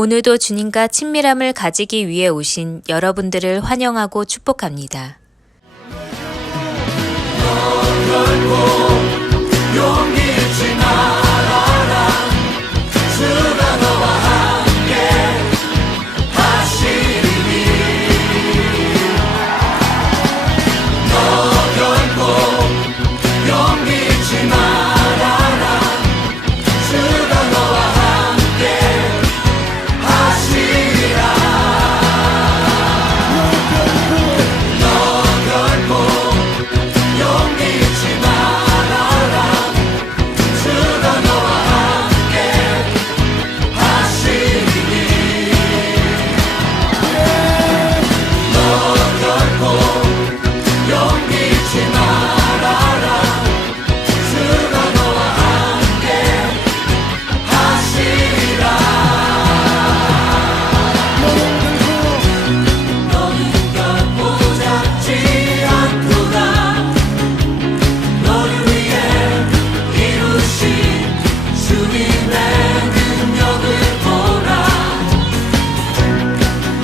오늘도 주님과 친밀함을 가지기 위해 오신 여러분들을 환영하고 축복합니다. 용기 잃지 말아라. 주가 너와 함께 하시리니 너 결코 용기 잃지 말아라. 주가 너와 함께 하시리라. 너 결코 용기 잃지 말아라. 주가 너와 함께 하시리니 너 결코 용기 잃지 말아라. 주가 너와 함께 하시리라. 너는 결코 작지 않구나. 너를 위해 이루신 주님의 능력을 보라.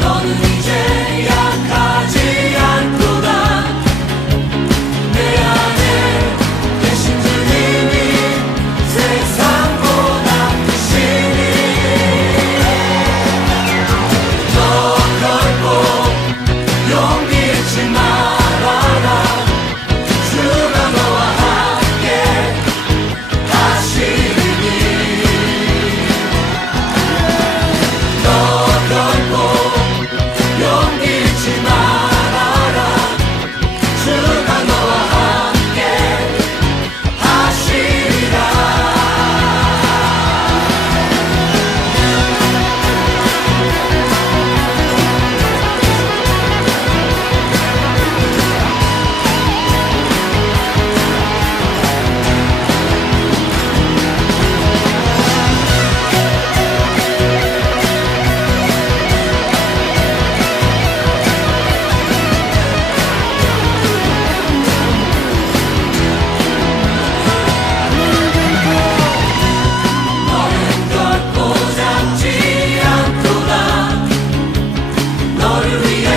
너는 이제 약하지 않구나. 내 안에 계신 주님이 세상보다 크시니 너 결코 용기 잃지 말아라. 주가 너와 함께 하시리니 너 결코 용기 잃지 말아라. 주가 너와 함께 하시리라. 너는 결코 작지 않구나. 너를 위해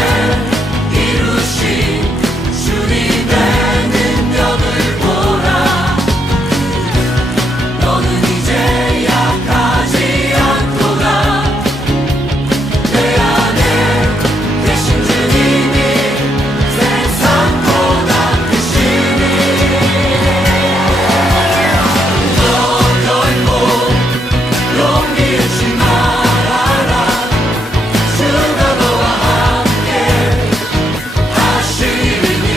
이루신 주님의 능력을 보라. 너는 이제 약하지 않구나. 내 안에 계신 주님이 세상보다 크시니 너 결코 용기 잃지 말아라. 주가 너와 함께 하시리니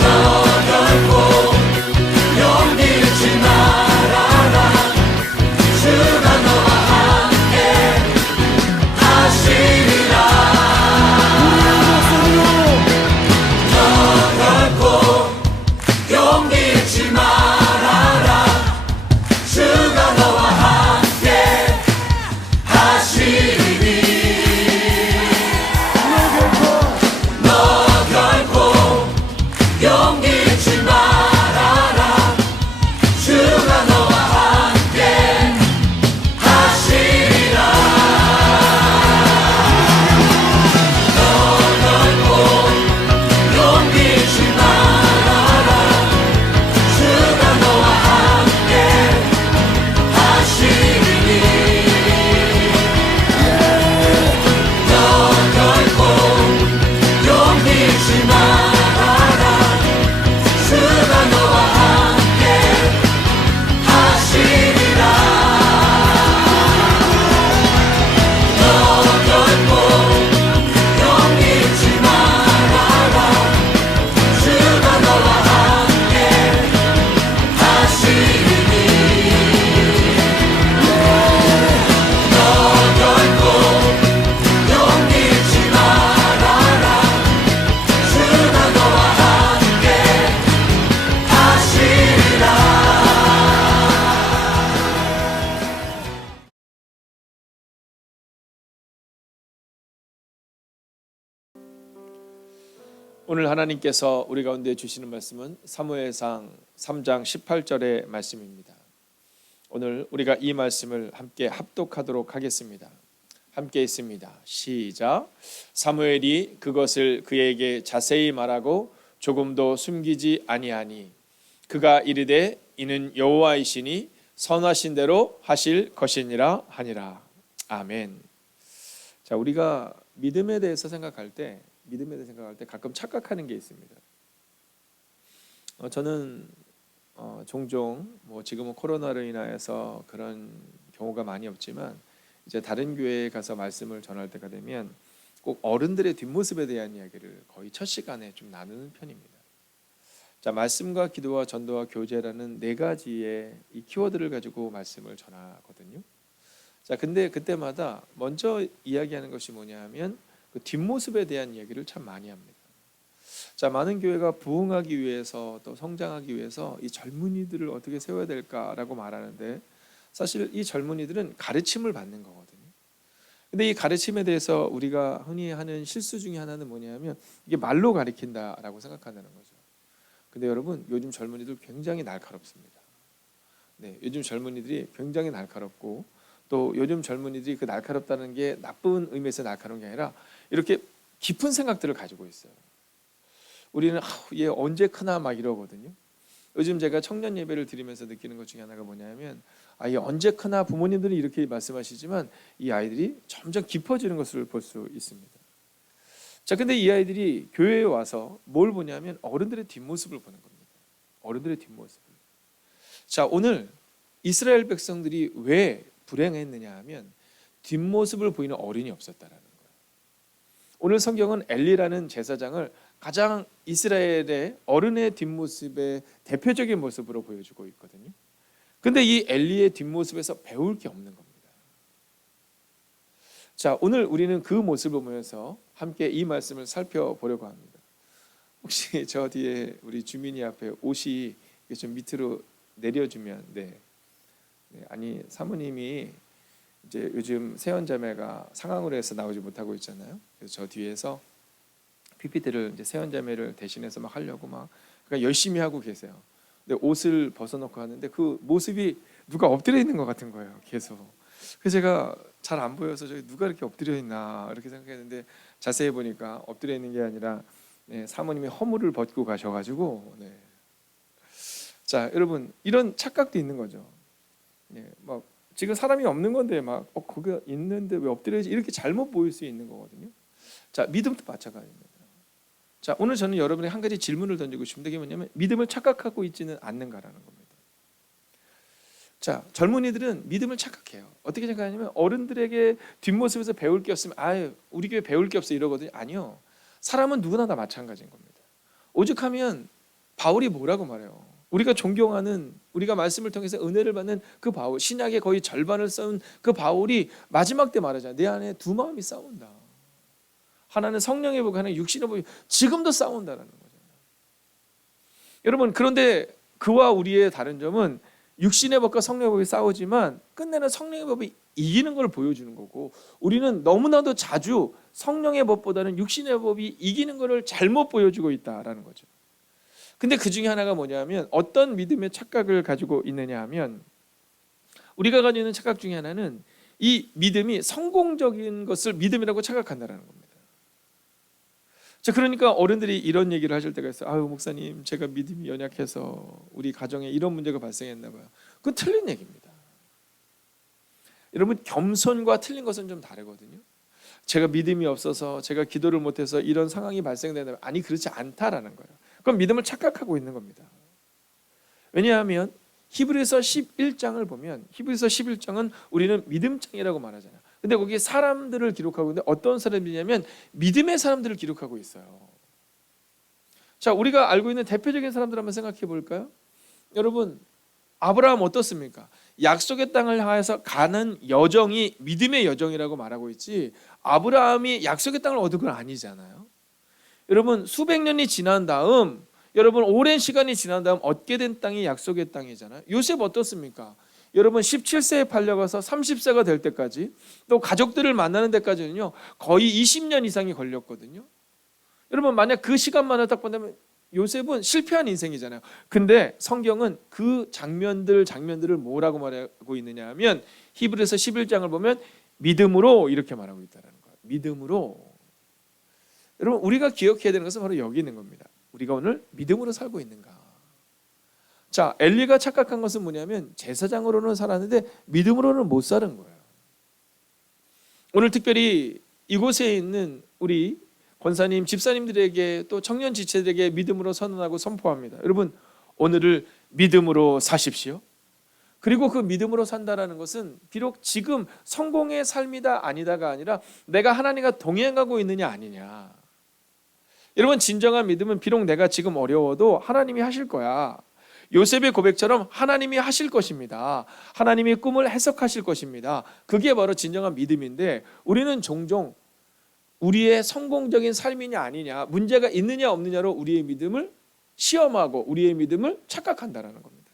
너 결코 용기 잃지 말아라. 주가 너와 함께 하시리라. 너 결코 용기 잃지 말아라. 주가 너와 함께 하시리니 너 결코 용기 잃지 말아라. 주가 너와 함께 하시리라. 너 결코 용기 잃지 말아라. 주가 너와 함께 하시리니 너 결코 용기 잃지 말아라. 주가 너와 함께 하시리라. 너 결코 용기 잃지 말아라. 주가 너와 함께 하시리니 너 결코 용기 잃지 말아라. 주가 너와 함께 하시리라. 오늘 하나님께서 우리 가운데 주시는 말씀은 사무엘상 3장 18절의 말씀입니다. 오늘 우리가 이 말씀을 함께 합독하도록 하겠습니다. 함께 있습니다. 시작. 사무엘이 그것을 그에게 자세히 말하고 조금도 숨기지 아니하니 그가 이르되 이는 여호와이시니 선하신 대로 하실 것이니라 하니라. 아멘. 자, 우리가 믿음에 대해서 생각할 때 가끔 착각하는 게 있습니다. 저는 종종 지금은 코로나로 인하여서 그런 경우가 많이 없지만 이제 다른 교회에 가서 말씀을 전할 때가 되면 꼭 어른들의 뒷모습에 대한 이야기를 거의 첫 시간에 좀 나누는 편입니다. 자, 말씀과 기도와 전도와 교제라는 네 가지의 이 키워드를 가지고 말씀을 전하거든요. 자, 근데 그때마다 먼저 이야기하는 것이 뭐냐면 그 뒷모습에 대한 이야기를 참 많이 합니다. 자, 많은 교회가 부흥하기 위해서 또 성장하기 위해서 이 젊은이들을 어떻게 세워야 될까라고 말하는데 사실 이 젊은이들은 가르침을 받는 거거든요. 근데 이 가르침에 대해서 우리가 흔히 하는 실수 중에 하나는 뭐냐면 이게 말로 가르친다라고 생각한다는 거죠. 근데 여러분, 요즘 젊은이들 굉장히 날카롭습니다. 네, 요즘 젊은이들이 굉장히 날카롭고 또 요즘 젊은이들이 그 날카롭다는 게 나쁜 의미에서 날카로운 게 아니라 이렇게 깊은 생각들을 가지고 있어요. 우리는 얘 언제 크나 막 이러거든요. 요즘 제가 청년 예배를 드리면서 느끼는 것 중에 하나가 뭐냐면 얘 언제 크나 부모님들이 이렇게 말씀하시지만 이 아이들이 점점 깊어지는 것을 볼 수 있습니다. 자, 근데 이 아이들이 교회에 와서 뭘 보냐면 어른들의 뒷모습을 보는 겁니다. 어른들의 뒷모습을. 자, 오늘 이스라엘 백성들이 왜 불행했느냐 하면 뒷모습을 보이는 어른이 없었다라는 거예요. 오늘 성경은 엘리라는 제사장을 가장 이스라엘의 어른의 뒷모습의 대표적인 모습으로 보여주고 있거든요. 근데 이 엘리의 뒷모습에서 배울 게 없는 겁니다. 자, 오늘 우리는 그 모습을 보면서 함께 이 말씀을 살펴보려고 합니다. 혹시 저 뒤에 우리 주민이 앞에 옷이 좀 밑으로 내려주면 아니 사모님이 이제 요즘 세연자매가 상황으로 해서 나오지 못하고 있잖아요. 그래서 저 뒤에서 PPT를 이제 세연자매를 대신해서 막 하려고 막 그러니까 열심히 하고 계세요. 근데 옷을 벗어놓고 하는데 그 모습이 누가 엎드려 있는 것 같은 거예요. 계속. 그래서 제가 잘 안 보여서 저기 누가 이렇게 엎드려 있나 이렇게 생각했는데 자세히 보니까 엎드려 있는 게 아니라 사모님이 허물을 벗고 가셔가지고 자, 여러분 이런 착각도 있는 거죠. 막 지금 사람이 없는 건데 막 거기 있는데 왜 엎드려 있지 이렇게 잘못 보일 수 있는 거거든요. 자, 믿음도 마찬가지입니다. 자, 오늘 저는 여러분에게 한 가지 질문을 던지고 싶은데 그게 뭐냐면 믿음을 착각하고 있지는 않는가라는 겁니다. 자, 젊은이들은 믿음을 착각해요. 어떻게 생각하냐면 어른들에게 뒷모습에서 배울 게 없으면 우리 교회 배울 게 없어 이러거든요. 아니요. 사람은 누구나 다 마찬가지인 겁니다. 오죽하면 바울이 뭐라고 말해요. 우리가 존경하는 우리가 말씀을 통해서 은혜를 받는 그 바울, 신약의 거의 절반을 써온 그 바울이 마지막 때 말하잖아요. 내 안에 두 마음이 싸운다. 하나는 성령의 복, 하나는 육신의 복이 지금도 싸운다라는 거죠. 여러분, 그런데 그와 우리의 다른 점은 육신의 법과 성령의 법이 싸우지만 끝내는 성령의 법이 이기는 걸 보여주는 거고 우리는 너무나도 자주 성령의 법보다는 육신의 법이 이기는 것을 잘못 보여주고 있다라는 거죠. 근데 그 중에 하나가 뭐냐면 어떤 믿음의 착각을 가지고 있느냐 하면 우리가 가지고 있는 착각 중에 하나는 이 믿음이 성공적인 것을 믿음이라고 착각한다는 겁니다. 자, 그러니까 어른들이 이런 얘기를 하실 때가 있어요. 아유, 목사님, 제가 믿음이 연약해서 우리 가정에 이런 문제가 발생했나 봐요. 그건 틀린 얘기입니다. 여러분, 겸손과 틀린 것은 좀 다르거든요. 제가 믿음이 없어서 제가 기도를 못해서 이런 상황이 발생된다면 아니, 그렇지 않다라는 거예요. 그건 믿음을 착각하고 있는 겁니다. 왜냐하면 히브리서 11장을 보면 히브리서 11장은 우리는 믿음장이라고 말하잖아요. 근데 거기에 사람들을 기록하고 있는데 어떤 사람이냐면 믿음의 사람들을 기록하고 있어요. 자, 우리가 알고 있는 대표적인 사람들 한번 생각해 볼까요? 여러분, 아브라함 어떻습니까? 약속의 땅을 향해서 가는 여정이 믿음의 여정이라고 말하고 있지 아브라함이 약속의 땅을 얻은 건 아니잖아요. 여러분, 수백 년이 지난 다음 여러분 오랜 시간이 지난 다음 얻게 된 땅이 약속의 땅이잖아요. 요셉 어떻습니까? 여러분 17세에 팔려가서 30세가 될 때까지 또 가족들을 만나는 데까지는요 거의 20년 이상이 걸렸거든요. 여러분 만약 그 시간만을 딱 본다면 요셉은 실패한 인생이잖아요. 근데 성경은 그 장면들을 뭐라고 말하고 있느냐 하면 히브리서 11장을 보면 믿음으로 이렇게 말하고 있다는 거예요. 믿음으로. 여러분 우리가 기억해야 되는 것은 바로 여기 있는 겁니다. 우리가 오늘 믿음으로 살고 있는가. 자, 엘리가 착각한 것은 뭐냐면 제사장으로는 살았는데 믿음으로는 못 사는 거예요. 오늘 특별히 이곳에 있는 우리 권사님, 집사님들에게 또 청년 지체들에게 믿음으로 선언하고 선포합니다. 여러분 오늘을 믿음으로 사십시오. 그리고 그 믿음으로 산다라는 것은 비록 지금 성공의 삶이다 아니다가 아니라 내가 하나님과 동행하고 있느냐 아니냐. 여러분 진정한 믿음은 비록 내가 지금 어려워도 하나님이 하실 거야. 요셉의 고백처럼 하나님이 하실 것입니다. 하나님이 꿈을 해석하실 것입니다. 그게 바로 진정한 믿음인데 우리는 종종 우리의 성공적인 삶이냐 아니냐, 문제가 있느냐 없느냐로 우리의 믿음을 시험하고 우리의 믿음을 착각한다는 겁니다.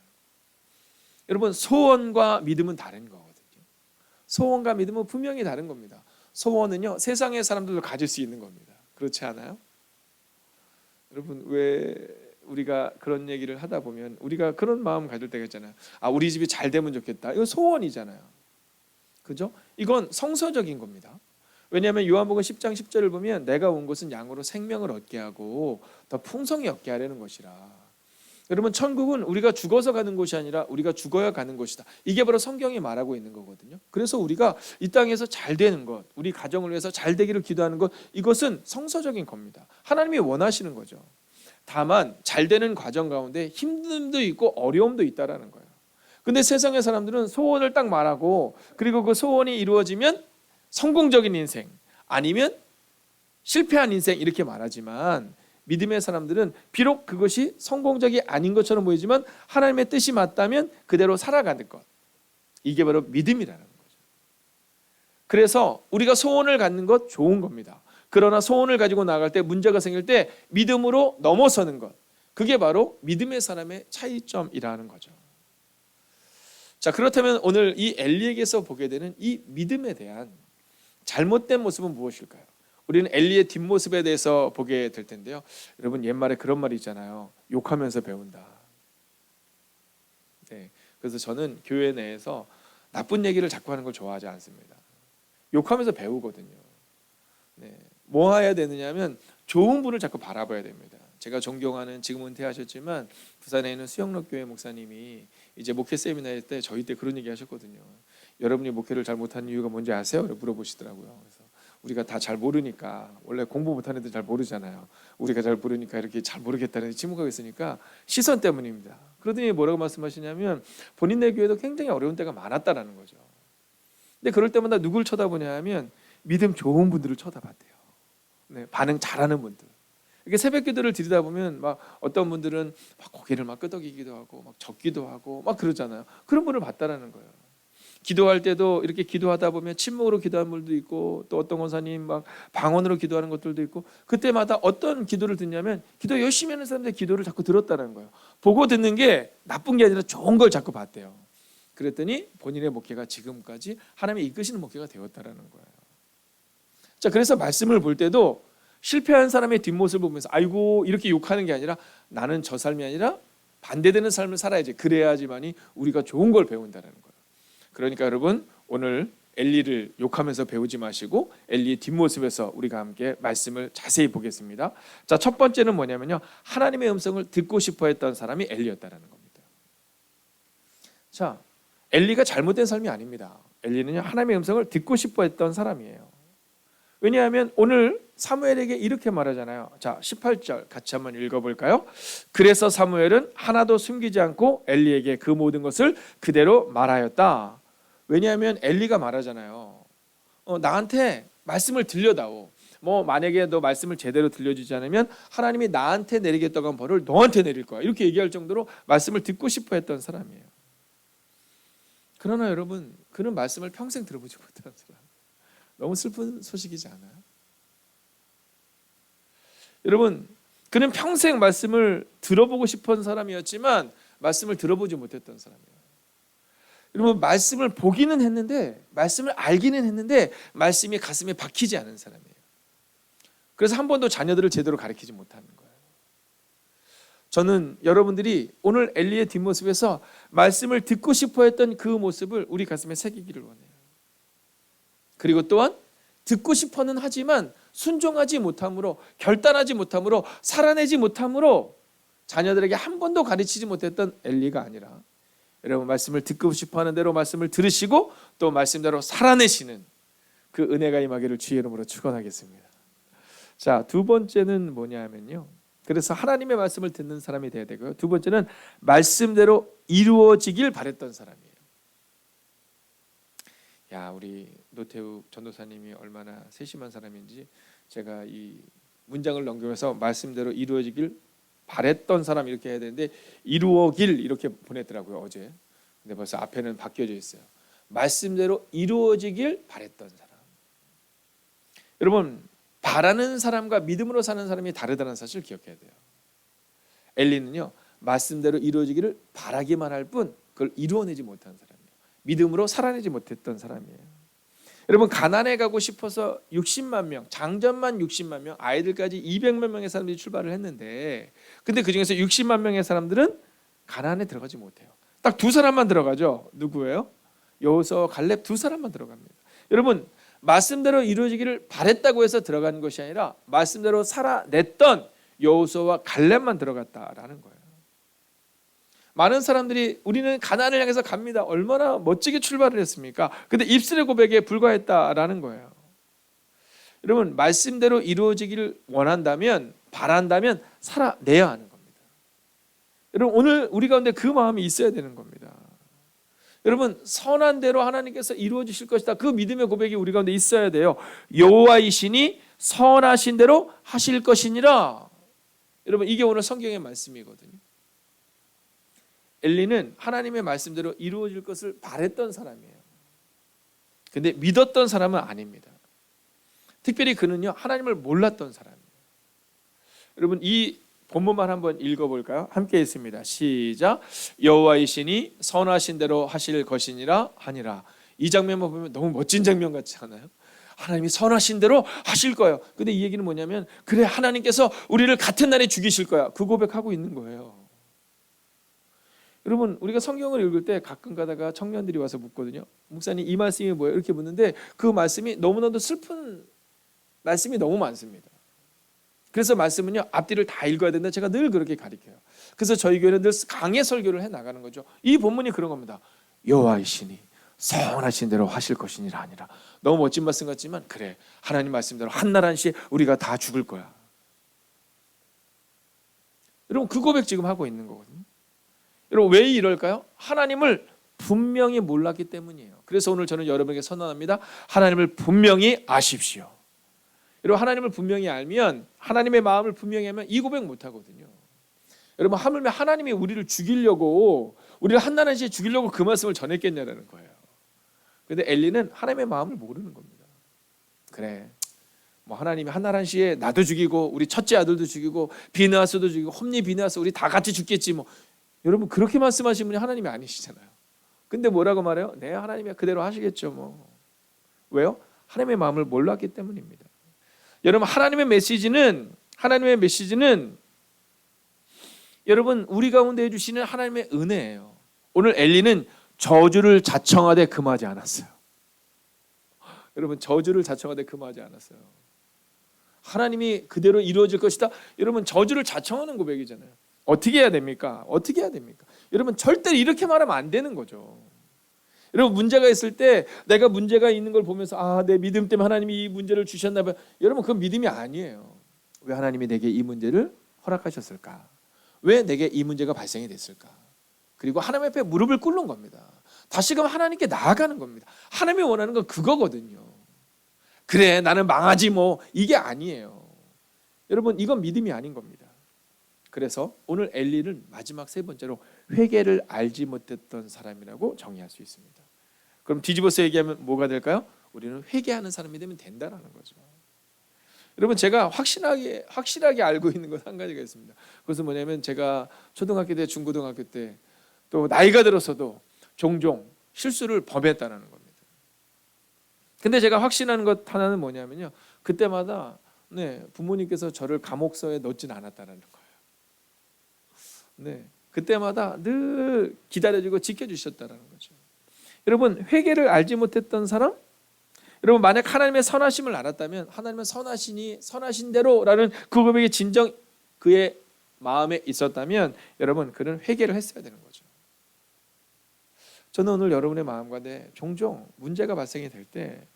여러분 소원과 믿음은 다른 거거든요. 소원과 믿음은 분명히 다른 겁니다. 소원은요 세상의 사람들도 가질 수 있는 겁니다. 그렇지 않아요? 여러분 왜 우리가 그런 얘기를 하다 보면 우리가 그런 마음 가질 때가 있잖아요. 아 우리 집이 잘 되면 좋겠다. 이거 소원이잖아요. 그죠? 이건 성서적인 겁니다. 왜냐하면 요한복음 10장 10절을 보면 내가 온 것은 양으로 생명을 얻게 하고 더 풍성히 얻게 하려는 것이라. 여러분 천국은 우리가 죽어서 가는 곳이 아니라 우리가 죽어야 가는 곳이다. 이게 바로 성경이 말하고 있는 거거든요. 그래서 우리가 이 땅에서 잘 되는 것, 우리 가정을 위해서 잘 되기를 기도하는 것, 이것은 성서적인 겁니다. 하나님이 원하시는 거죠. 다만 잘 되는 과정 가운데 힘듦도 있고 어려움도 있다라는 거예요. 근데 세상의 사람들은 소원을 딱 말하고 그리고 그 소원이 이루어지면 성공적인 인생 아니면 실패한 인생 이렇게 말하지만 믿음의 사람들은 비록 그것이 성공적이 아닌 것처럼 보이지만 하나님의 뜻이 맞다면 그대로 살아가는 것, 이게 바로 믿음이라는 거죠. 그래서 우리가 소원을 갖는 것 좋은 겁니다. 그러나 소원을 가지고 나아갈 때 문제가 생길 때 믿음으로 넘어서는 것, 그게 바로 믿음의 사람의 차이점이라는 거죠. 자, 그렇다면 오늘 이 엘리에게서 보게 되는 이 믿음에 대한 잘못된 모습은 무엇일까요? 우리는 엘리의 뒷모습에 대해서 보게 될 텐데요. 여러분 옛말에 그런 말이 있잖아요. 욕하면서 배운다. 네, 그래서 저는 교회 내에서 나쁜 얘기를 자꾸 하는 걸 좋아하지 않습니다. 욕하면서 배우거든요. 네, 뭐 해야 되느냐면 좋은 분을 자꾸 바라봐야 됩니다. 제가 존경하는 지금 은퇴하셨지만 부산에 있는 수영록교회 목사님이 이제 목회 세미나일 때 저희 때 그런 얘기 하셨거든요. 여러분이 목회를 잘 못하는 이유가 뭔지 아세요? 물어보시더라고요. 그래서 우리가 다 잘 모르니까, 원래 공부 못하는 애들 잘 모르잖아요. 우리가 잘 모르니까 이렇게 잘 모르겠다는 침묵하고 있으니까 시선 때문입니다. 그러더니 뭐라고 말씀하시냐면 본인네 교회도 굉장히 어려운 때가 많았다라는 거죠. 근데 그럴 때마다 누굴 쳐다보냐 하면 믿음 좋은 분들을 쳐다봤대요. 네, 반응 잘하는 분들. 이렇게 새벽 기도를 드리다 보면 막 어떤 분들은 막 고개를 막 끄덕이기도 하고 막 적기도 하고 막 그러잖아요. 그런 분을 봤다라는 거예요. 기도할 때도 이렇게 기도하다 보면 침묵으로 기도하는 분도 있고 또 어떤 권사님 막 방언으로 기도하는 것들도 있고 그때마다 어떤 기도를 듣냐면 기도 열심히 하는 사람들의 기도를 자꾸 들었다는 거예요. 보고 듣는 게 나쁜 게 아니라 좋은 걸 자꾸 봤대요. 그랬더니 본인의 목회가 지금까지 하나님이 이끄시는 목회가 되었다라는 거예요. 자, 그래서 말씀을 볼 때도 실패한 사람의 뒷모습을 보면서 아이고 이렇게 욕하는 게 아니라 나는 저 삶이 아니라 반대되는 삶을 살아야지. 그래야지만이 우리가 좋은 걸 배운다는 거예요. 그러니까 여러분 오늘 엘리를 욕하면서 배우지 마시고 엘리의 뒷모습에서 우리가 함께 말씀을 자세히 보겠습니다. 자, 첫 번째는 뭐냐면요. 하나님의 음성을 듣고 싶어 했던 사람이 엘리였다라는 겁니다. 자, 엘리가 잘못된 삶이 아닙니다. 엘리는요. 하나님의 음성을 듣고 싶어 했던 사람이에요. 왜냐하면 오늘 사무엘에게 이렇게 말하잖아요. 자, 18절 같이 한번 읽어볼까요? 그래서 사무엘은 하나도 숨기지 않고 엘리에게 그 모든 것을 그대로 말하였다. 왜냐하면 엘리가 말하잖아요. 나한테 말씀을 들려다오. 뭐 만약에 너 말씀을 제대로 들려주지 않으면 하나님이 나한테 내리겠다고 한 벌을 너한테 내릴 거야. 이렇게 얘기할 정도로 말씀을 듣고 싶어 했던 사람이에요. 그러나 여러분 그는 말씀을 평생 들어보지 못한 사람. 너무 슬픈 소식이지 않아요? 여러분 그는 평생 말씀을 들어보고 싶은 사람이었지만 말씀을 들어보지 못했던 사람이에요. 여러분 말씀을 보기는 했는데 말씀을 알기는 했는데 말씀이 가슴에 박히지 않은 사람이에요. 그래서 한 번도 자녀들을 제대로 가르치지 못하는 거예요. 저는 여러분들이 오늘 엘리의 뒷모습에서 말씀을 듣고 싶어 했던 그 모습을 우리 가슴에 새기기를 원해요. 그리고 또한 듣고 싶어는 하지만 순종하지 못함으로, 결단하지 못함으로, 살아내지 못함으로 자녀들에게 한 번도 가르치지 못했던 엘리가 아니라, 여러분 말씀을 듣고 싶어 하는 대로 말씀을 들으시고 또 말씀대로 살아내시는 그 은혜가 임하기를 주의 이름으로 축원하겠습니다. 자, 두 번째는 뭐냐면요, 그래서 하나님의 말씀을 듣는 사람이 돼야 되고요. 두 번째는 말씀대로 이루어지길 바랬던 사람이에요. 야, 우리 노태욱 전도사님이 얼마나 세심한 사람인지, 제가 이 문장을 넘겨서 말씀대로 이루어지길 바랬던 사람 이렇게 해야 되는데 이루어길 이렇게 보냈더라고요, 어제. 근데 벌써 앞에는 바뀌어져 있어요. 말씀대로 이루어지길 바랬던 사람. 여러분, 바라는 사람과 믿음으로 사는 사람이 다르다는 사실을 기억해야 돼요. 엘리는요, 말씀대로 이루어지기를 바라기만 할 뿐 그걸 이루어내지 못한 사람이에요. 믿음으로 살아내지 못했던 사람이에요. 여러분, 가나안에 가고 싶어서 60만 명, 장전만 60만 명, 아이들까지 200만 명의 사람들이 출발을 했는데, 근데 그 중에서 60만 명의 사람들은 가나안에 들어가지 못해요. 딱 두 사람만 들어가죠. 누구예요? 여호수아와 갈렙 두 사람만 들어갑니다. 여러분, 말씀대로 이루어지기를 바랬다고 해서 들어간 것이 아니라 말씀대로 살아냈던 여호수아와 갈렙만 들어갔다라는 거예요. 많은 사람들이 우리는 가나안을 향해서 갑니다. 얼마나 멋지게 출발을 했습니까? 근데 입술의 고백에 불과했다라는 거예요. 여러분, 말씀대로 이루어지기를 원한다면, 바란다면 살아내야 하는 겁니다. 여러분, 오늘 우리 가운데 그 마음이 있어야 되는 겁니다. 여러분, 선한 대로 하나님께서 이루어 주실 것이다, 그 믿음의 고백이 우리 가운데 있어야 돼요. 여호와이시니 선하신 대로 하실 것이니라. 여러분, 이게 오늘 성경의 말씀이거든요. 엘리는 하나님의 말씀대로 이루어질 것을 바랬던 사람이에요. 근데 믿었던 사람은 아닙니다. 특별히 그는요, 하나님을 몰랐던 사람이에요. 여러분, 이 본문만 한번 읽어볼까요? 함께 있습니다. 시작. 여호와이시니 선하신 대로 하실 것이니라 하니라. 이 장면만 보면 너무 멋진 장면 같지 않아요? 하나님이 선하신 대로 하실 거예요. 근데 이 얘기는 뭐냐면, 그래, 하나님께서 우리를 같은 날에 죽이실 거야, 그 고백하고 있는 거예요. 여러분, 우리가 성경을 읽을 때 가끔 가다가 청년들이 와서 묻거든요. 목사님, 이 말씀이 뭐예요? 이렇게 묻는데 그 말씀이 너무나도 슬픈 말씀이 너무 많습니다. 그래서 말씀은요, 앞뒤를 다 읽어야 된다, 제가 늘 그렇게 가르쳐요. 그래서 저희 교회는 늘 강해 설교를 해 나가는 거죠. 이 본문이 그런 겁니다. 여호와이시니 선하신 대로 하실 것이니라 아니라. 너무 멋진 말씀 같지만, 그래, 하나님 말씀대로 한날 한시에 우리가 다 죽을 거야. 여러분, 그 고백 지금 하고 있는 거거든요. 여러분, 왜 이럴까요? 하나님을 분명히 몰랐기 때문이에요. 그래서 오늘 저는 여러분에게 선언합니다. 하나님을 분명히 아십시오. 여러분, 하나님을 분명히 알면, 하나님의 마음을 분명히 하면 이 고백 못 하거든요. 여러분, 하물며 하나님이 우리를 죽이려고, 우리를 한날 한시에 죽이려고 그 말씀을 전했겠냐라는 거예요. 그런데 엘리는 하나님의 마음을 모르는 겁니다. 그래, 뭐 하나님이 한날 한시에 나도 죽이고 우리 첫째 아들도 죽이고 비느하스도 죽이고 홈리 비느하스 우리 다 같이 죽겠지 뭐. 여러분, 그렇게 말씀하신 분이 하나님이 아니시잖아요. 근데 뭐라고 말해요? 네, 하나님이 그대로 하시겠죠 뭐. 왜요? 하나님의 마음을 몰랐기 때문입니다. 여러분, 하나님의 메시지는 여러분, 우리 가운데 해주시는 하나님의 은혜예요. 오늘 엘리는 저주를 자청하되 금하지 않았어요. 여러분, 저주를 자청하되 금하지 않았어요. 하나님이 그대로 이루어질 것이다. 여러분, 저주를 자청하는 고백이잖아요. 어떻게 해야 됩니까? 어떻게 해야 됩니까? 여러분, 절대로 이렇게 말하면 안 되는 거죠. 여러분, 문제가 있을 때 내가 문제가 있는 걸 보면서, 아, 내 믿음 때문에 하나님이 이 문제를 주셨나 봐요. 여러분, 그건 믿음이 아니에요. 왜 하나님이 내게 이 문제를 허락하셨을까? 왜 내게 이 문제가 발생이 됐을까? 그리고 하나님 앞에 무릎을 꿇는 겁니다. 다시금 하나님께 나아가는 겁니다. 하나님이 원하는 건 그거거든요. 그래, 나는 망하지 뭐, 이게 아니에요. 여러분, 이건 믿음이 아닌 겁니다. 그래서 오늘 엘리는 마지막 세 번째로 회개를 알지 못했던 사람이라고 정의할 수 있습니다. 그럼 뒤집어서 얘기하면 뭐가 될까요? 우리는 회개하는 사람이 되면 된다라는 거죠. 여러분, 제가 확실하게 알고 있는 것 한 가지가 있습니다. 그것은 뭐냐면, 제가 초등학교 때, 중고등학교 때, 또 나이가 들어서도 종종 실수를 범했다는 겁니다. 근데 제가 확신하는 것 하나는 뭐냐면요, 그때마다 부모님께서 저를 감옥서에 넣진 않았다는 거예요. 네, 그때마다 늘 기다려주고 지켜주셨다라는 거죠. 여러분, 회개를 알지 못했던 사람, 여러분 만약 하나님의 선하심을 알았다면 하나님은 선하시니 선하신 대로라는 그 고백이 진정 그의 마음에 있었다면 여러분 그는 회개를 했어야 되는 거죠. 저는 오늘 여러분의 마음 가운데 종종 문제가 발생이 될 때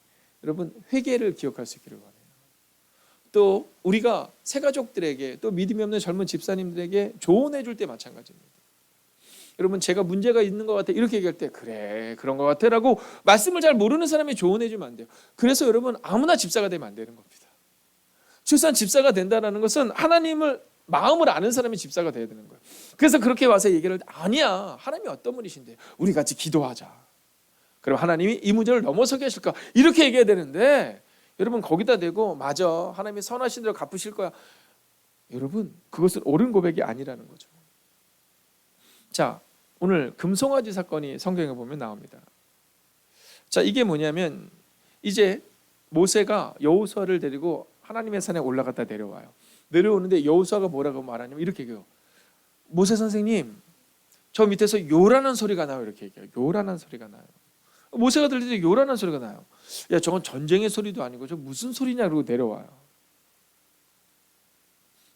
여러분 회개를 기억할 수 있기를 원해요. 또 우리가 새가족들에게 또 믿음이 없는 젊은 집사님들에게 조언해 줄 때 마찬가지입니다. 여러분 제가 문제가 있는 것 같아 이렇게 얘기할 때 그래 그런 것 같아 라고 말씀을 잘 모르는 사람이 조언해 주면 안 돼요. 그래서 여러분 아무나 집사가 되면 안 되는 겁니다. 최소한 집사가 된다는 것은 하나님을 마음을 아는 사람이 집사가 돼야 되는 거예요. 그래서 그렇게 와서 얘기를 할 때 아니야 하나님이 어떤 분이신데 우리 같이 기도하자. 그럼 하나님이 이 문제를 넘어서게 하실까 이렇게 얘기해야 되는데 여러분 거기다 대고 맞아 하나님이 선하신 대로 갚으실 거야. 여러분 그것은 옳은 고백이 아니라는 거죠. 자, 오늘 금송아지 사건이 성경에 보면 나옵니다. 자, 이게 뭐냐면 이제 모세가 여호수아를 데리고 하나님의 산에 올라갔다 내려와요. 내려오는데 여호수아가 뭐라고 말하냐면 이렇게 얘기해요. 모세 선생님, 저 밑에서 요라는 소리가 나요. 이렇게 얘기해요. 요라는 소리가 나요. 모세가 들릴 때 요라는 소리가 나요. 야, 저건 전쟁의 소리도 아니고 저 무슨 소리냐 그러고 내려와요.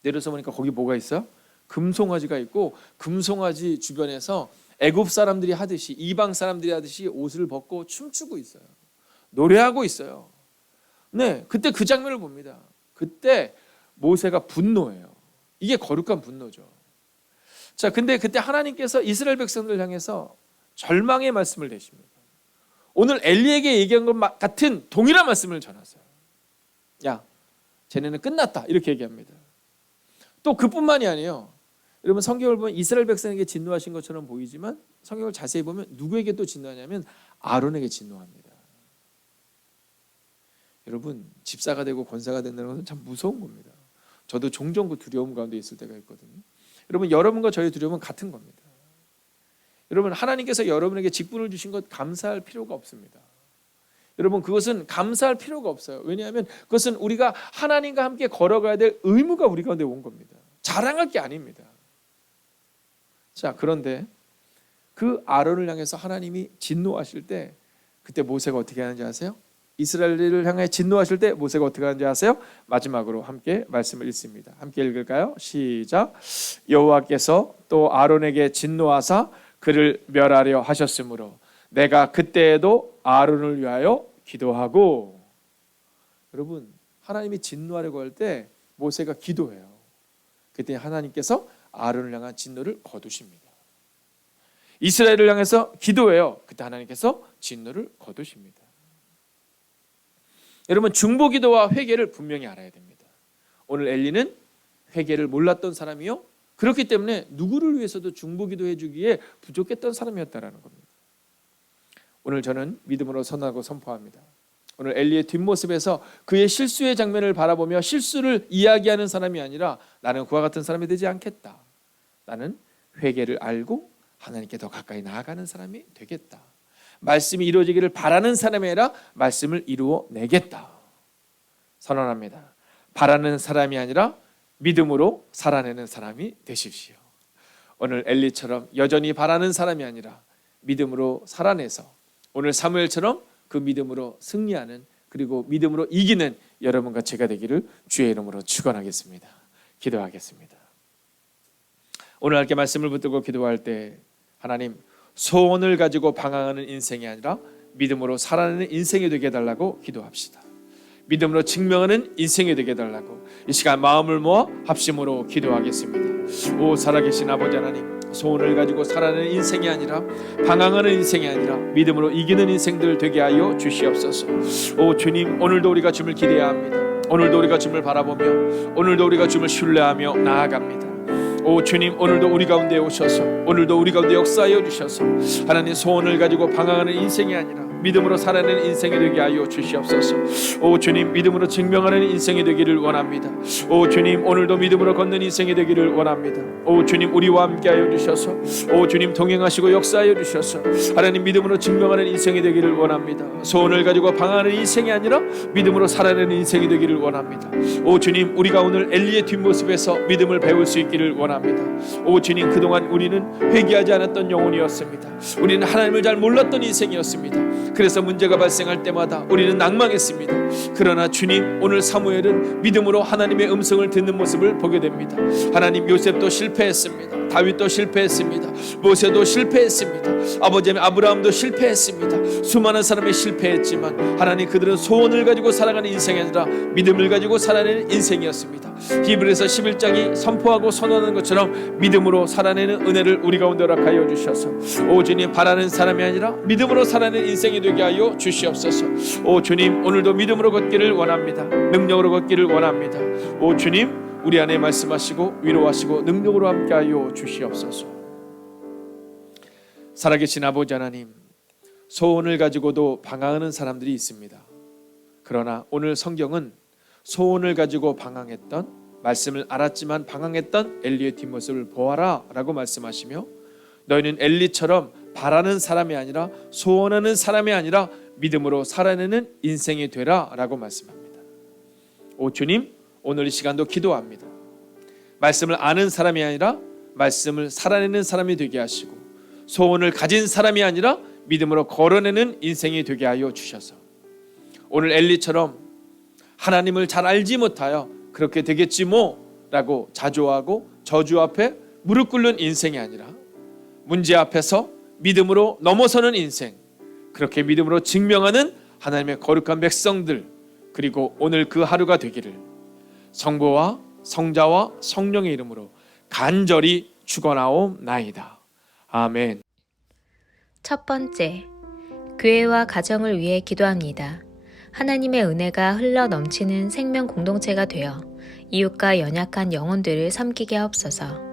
내려서 보니까 거기 뭐가 있어? 금송아지가 있고 금송아지 주변에서 애굽 사람들이 하듯이 이방 사람들이 하듯이 옷을 벗고 춤추고 있어요. 노래하고 있어요. 네, 그때 그 장면을 봅니다. 그때 모세가 분노해요. 이게 거룩한 분노죠. 자, 근데 그때 하나님께서 이스라엘 백성들을 향해서 절망의 말씀을 내십니다. 오늘 엘리에게 얘기한 것 같은 동일한 말씀을 전하세요. 야, 쟤네는 끝났다 이렇게 얘기합니다. 또 그뿐만이 아니에요. 여러분 성경을 보면 이스라엘 백성에게 진노하신 것처럼 보이지만 성경을 자세히 보면 누구에게 또 진노하냐면 아론에게 진노합니다. 여러분 집사가 되고 권사가 된다는 것은 참 무서운 겁니다. 저도 종종 그 두려움 가운데 있을 때가 있거든요. 여러분 여러분과 저의 두려움은 같은 겁니다. 여러분 하나님께서 여러분에게 직분을 주신 것 감사할 필요가 없습니다. 여러분 그것은 감사할 필요가 없어요. 왜냐하면 그것은 우리가 하나님과 함께 걸어가야 될 의무가 우리 가운데 온 겁니다. 자랑할 게 아닙니다. 자, 그런데 그 아론을 향해서 하나님이 진노하실 때 그때 모세가 어떻게 하는지 아세요? 이스라엘을 향해 진노하실 때 모세가 어떻게 하는지 아세요? 마지막으로 함께 말씀을 읽습니다. 함께 읽을까요? 시작. 여호와께서 또 아론에게 진노하사 그를 멸하려 하셨으므로 내가 그때에도 아론을 위하여 기도하고. 여러분 하나님이 진노하려고 할 때 모세가 기도해요. 그때 하나님께서 아론을 향한 진노를 거두십니다. 이스라엘을 향해서 기도해요. 그때 하나님께서 진노를 거두십니다. 여러분 중보기도와 회개를 분명히 알아야 됩니다. 오늘 엘리는 회개를 몰랐던 사람이요. 그렇기 때문에 누구를 위해서도 중보기도해 주기에 부족했던 사람이었다라는 겁니다. 오늘 저는 믿음으로 선언하고 선포합니다. 오늘 엘리의 뒷모습에서 그의 실수의 장면을 바라보며 실수를 이야기하는 사람이 아니라 나는 그와 같은 사람이 되지 않겠다. 나는 회개를 알고 하나님께 더 가까이 나아가는 사람이 되겠다. 말씀이 이루어지기를 바라는 사람이 아니라 말씀을 이루어내겠다. 선언합니다. 바라는 사람이 아니라 믿음으로 살아내는 사람이 되십시오. 오늘 엘리처럼 여전히 바라는 사람이 아니라 믿음으로 살아내서 오늘 사무엘처럼 그 믿음으로 승리하는 그리고 믿음으로 이기는 여러분과 제가 되기를 주의 이름으로 축원하겠습니다. 기도하겠습니다. 오늘 함께 말씀을 붙들고 기도할 때 하나님 소원을 가지고 방황하는 인생이 아니라 믿음으로 살아내는 인생이 되게 해달라고 기도합시다. 믿음으로 증명하는 인생이 되게 해달라고 이 시간 마음을 모아 합심으로 기도하겠습니다. 오 살아계신 아버지 하나님, 소원을 가지고 살아내는 인생이 아니라 방황하는 인생이 아니라 믿음으로 이기는 인생들 되게 하여 주시옵소서. 오 주님, 오늘도 우리가 주님을 기대해야 합니다. 오늘도 우리가 주님을 바라보며 오늘도 우리가 주님을 신뢰하며 나아갑니다. 오 주님, 오늘도 우리 가운데 오셔서 오늘도 우리 가운데 역사하여 주셔서 하나님 소원을 가지고 방황하는 인생이 아니라 믿음으로 살아내는 인생이 되게 하여 주시옵소서. 오 주님, 믿음으로 증명하는 인생이 되기를 원합니다. 오 주님, 오늘도 믿음으로 걷는 인생이 되기를 원합니다. 오 주님, 우리와 함께 하여 주셔서, 오 주님, 동행하시고 역사하여 주셔서 하나님 믿음으로 증명하는 인생이 되기를 원합니다. 소원을 가지고 방황하는 인생이 아니라 믿음으로 살아내는 인생이 되기를 원합니다. 오 주님, 우리가 오늘 엘리의 뒷모습에서 믿음을 배울 수 있기를 원합니다. 오 주님, 그동안 우리는 회개하지 않았던 영혼이었습니다. 우리는 하나님을 잘 몰랐던 인생이었습니다. 그래서 문제가 발생할 때마다 우리는 낭망했습니다. 그러나 주님, 오늘 사무엘은 믿음으로 하나님의 음성을 듣는 모습을 보게 됩니다. 하나님, 요셉도 실패했습니다. 다윗도 실패했습니다. 모세도 실패했습니다. 아버지 아브라함도 실패했습니다. 수많은 사람이 실패했지만 하나님, 그들은 소원을 가지고 살아가는 인생이 아니라 믿음을 가지고 살아내는 인생이었습니다. 히브리서 11장이 선포하고 선언하는 것처럼 믿음으로 살아내는 은혜를 우리 가운데 허락하여 주셔서, 오 주님, 바라는 사람이 아니라 믿음으로 살아내는 인생이 되게 하여 주시옵소서. 오 주님, 오늘도 믿음으로 걷기를 원합니다. 능력으로 걷기를 원합니다. 오 주님, 우리 안에 말씀하시고 위로하시고 능력으로 함께하여 주시옵소서. 살아계신 아버지 하나님, 소원을 가지고도 방황하는 사람들이 있습니다. 그러나 오늘 성경은 소원을 가지고 방황했던, 말씀을 알았지만 방황했던 엘리의 뒷모습을 보아라 라고 말씀하시며, 너희는 엘리처럼 바라는 사람이 아니라 소원하는 사람이 아니라 믿음으로 살아내는 인생이 되라 라고 말씀합니다. 오 주님, 오늘 이 시간도 기도합니다. 말씀을 아는 사람이 아니라 말씀을 살아내는 사람이 되게 하시고, 소원을 가진 사람이 아니라 믿음으로 걸어내는 인생이 되게 하여 주셔서, 오늘 엘리처럼 하나님을 잘 알지 못하여 그렇게 되겠지 뭐 라고 자조하고 저주 앞에 무릎 꿇는 인생이 아니라 문제 앞에서 믿음으로 넘어서는 인생, 그렇게 믿음으로 증명하는 하나님의 거룩한 백성들, 그리고 오늘 그 하루가 되기를 성부와 성자와 성령의 이름으로 간절히 축원하옵나이다. 아멘. 첫 번째, 교회와 가정을 위해 기도합니다. 하나님의 은혜가 흘러 넘치는 생명 공동체가 되어 이웃과 연약한 영혼들을 섬기게 하옵소서.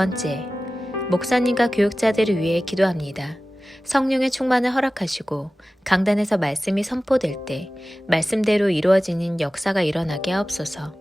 번째, 목사님과 교육자들을 위해 기도합니다. 성령의 충만을 허락하시고 강단에서 말씀이 선포될 때 말씀대로 이루어지는 역사가 일어나게 하옵소서.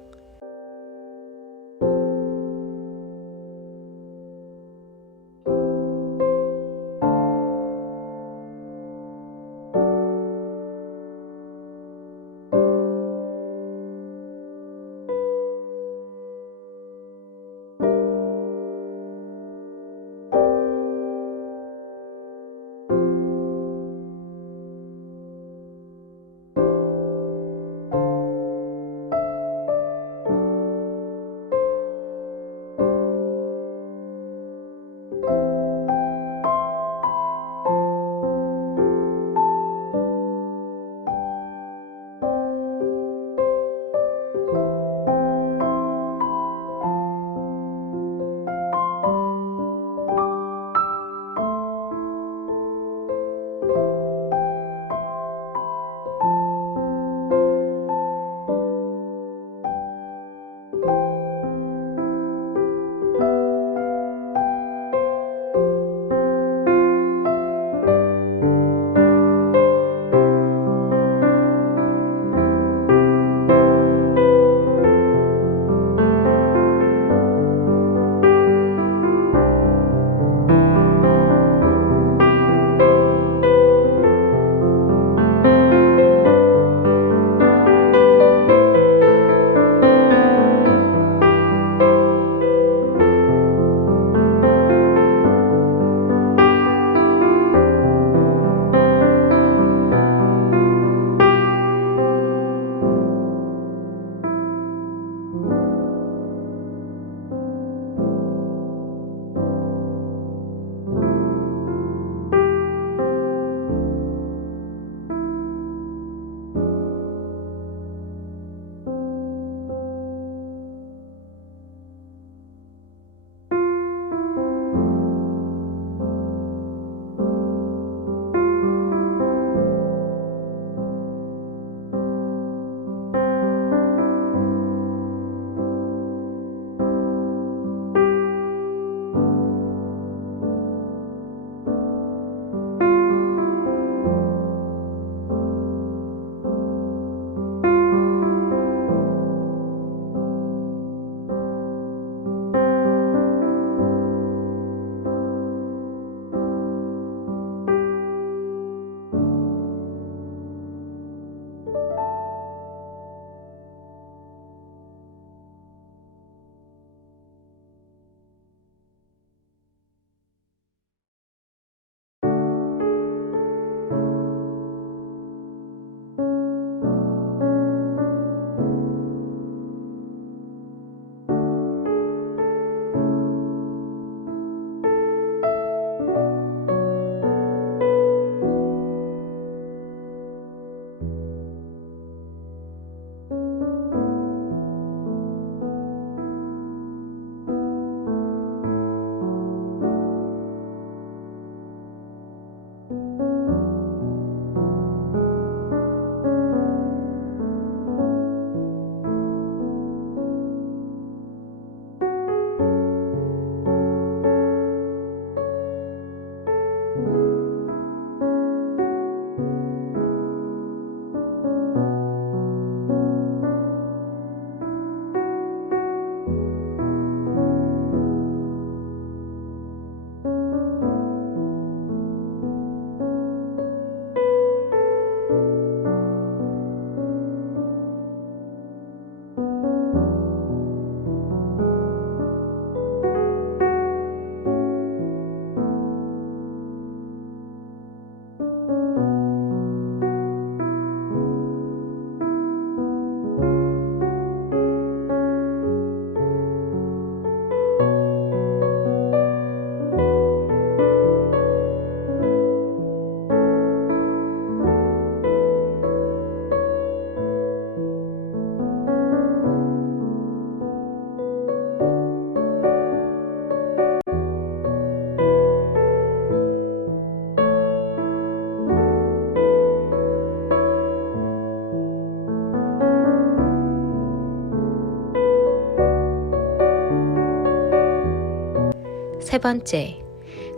세 번째,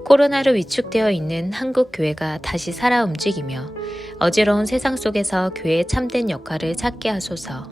코로나로 위축되어 있는 한국 교회가 다시 살아 움직이며 어지러운 세상 속에서 교회의 참된 역할을 찾게 하소서.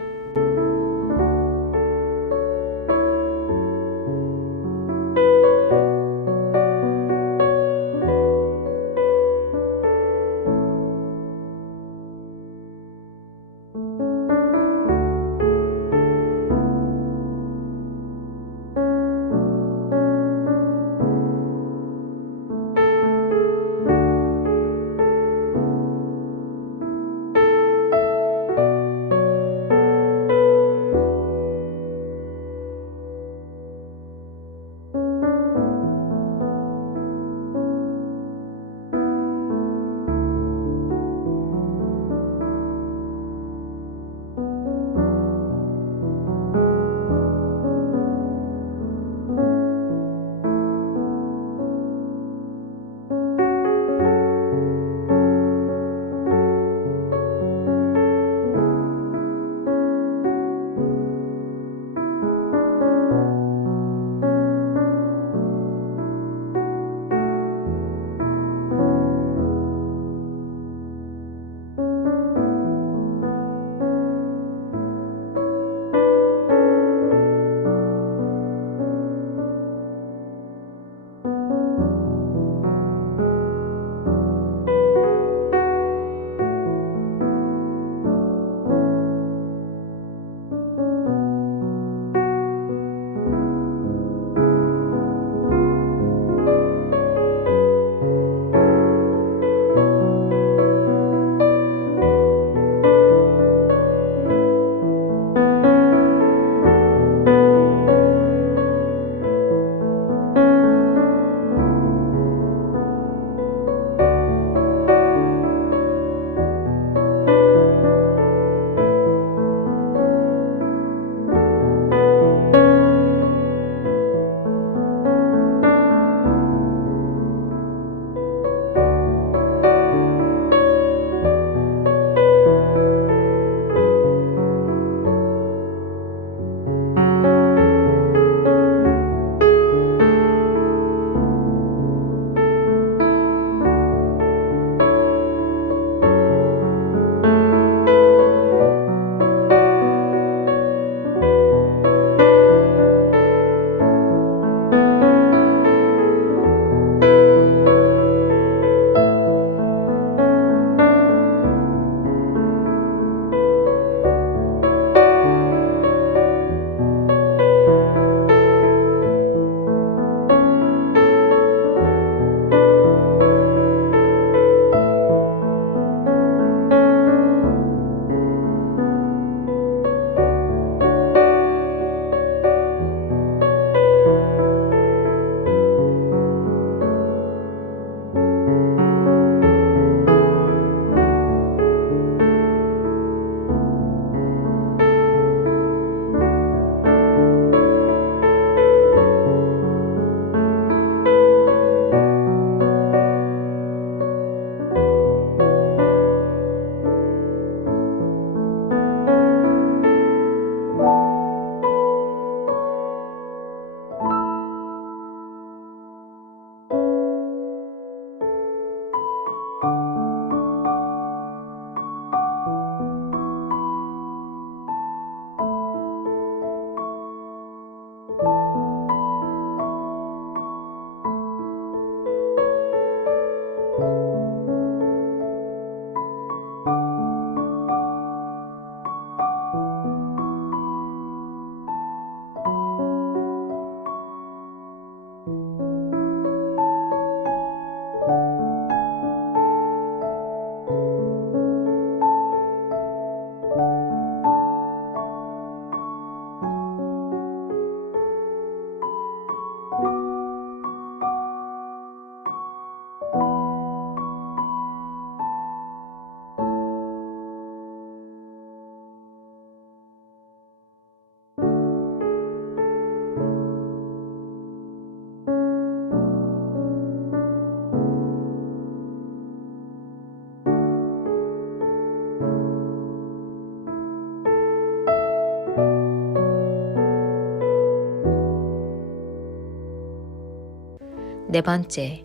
네 번째,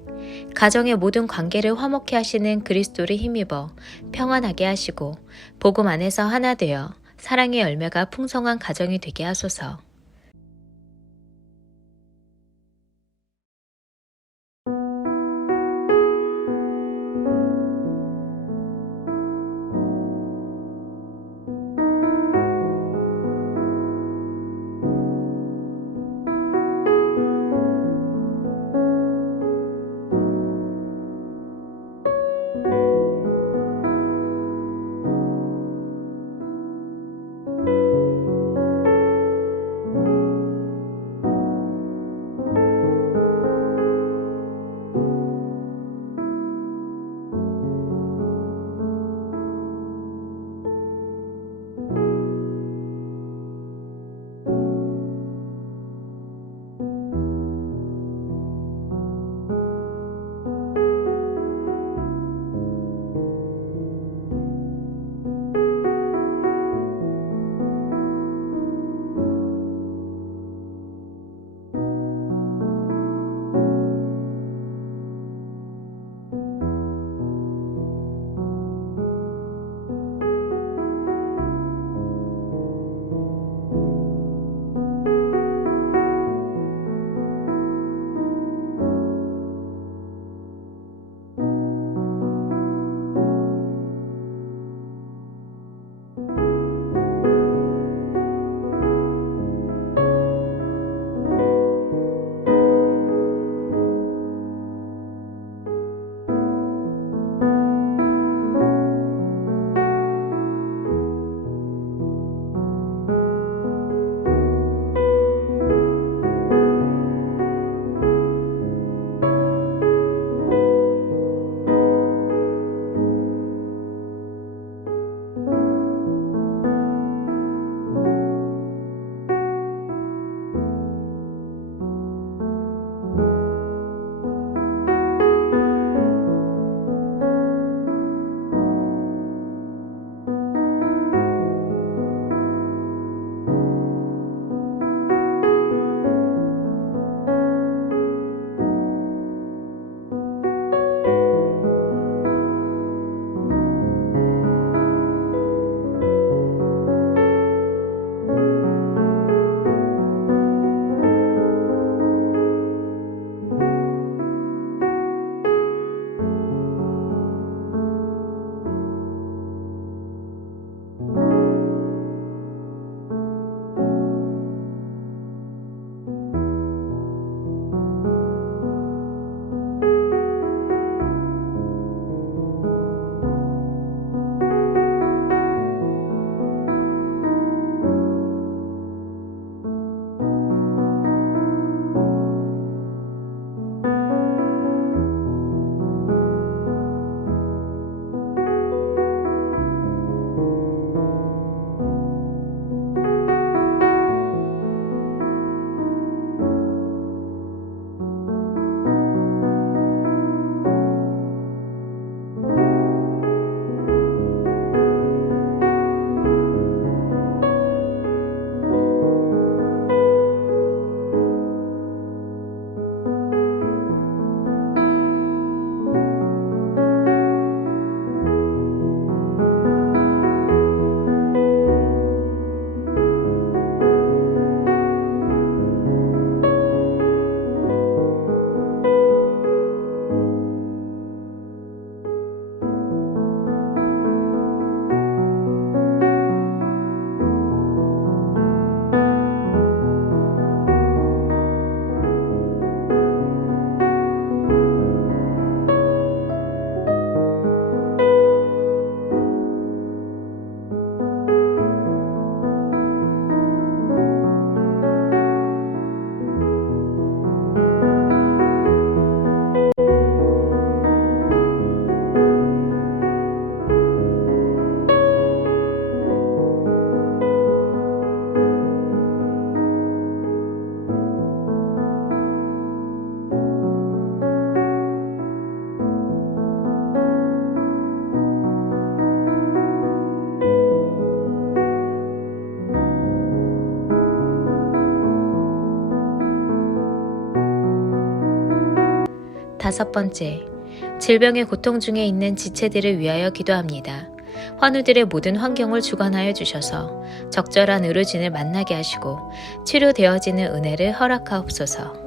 가정의 모든 관계를 화목케 하시는 그리스도를 힘입어 평안하게 하시고 복음 안에서 하나 되어 사랑의 열매가 풍성한 가정이 되게 하소서. 5번째, 질병의 고통 중에 있는 지체들을 위하여 기도합니다. 환우들의 모든 환경을 주관하여 주셔서 적절한 의료진을 만나게 하시고 치료되어지는 은혜를 허락하옵소서.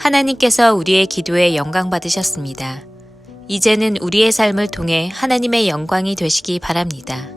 하나님께서 우리의 기도에 영광 받으셨습니다. 이제는 우리의 삶을 통해 하나님의 영광이 되시기 바랍니다.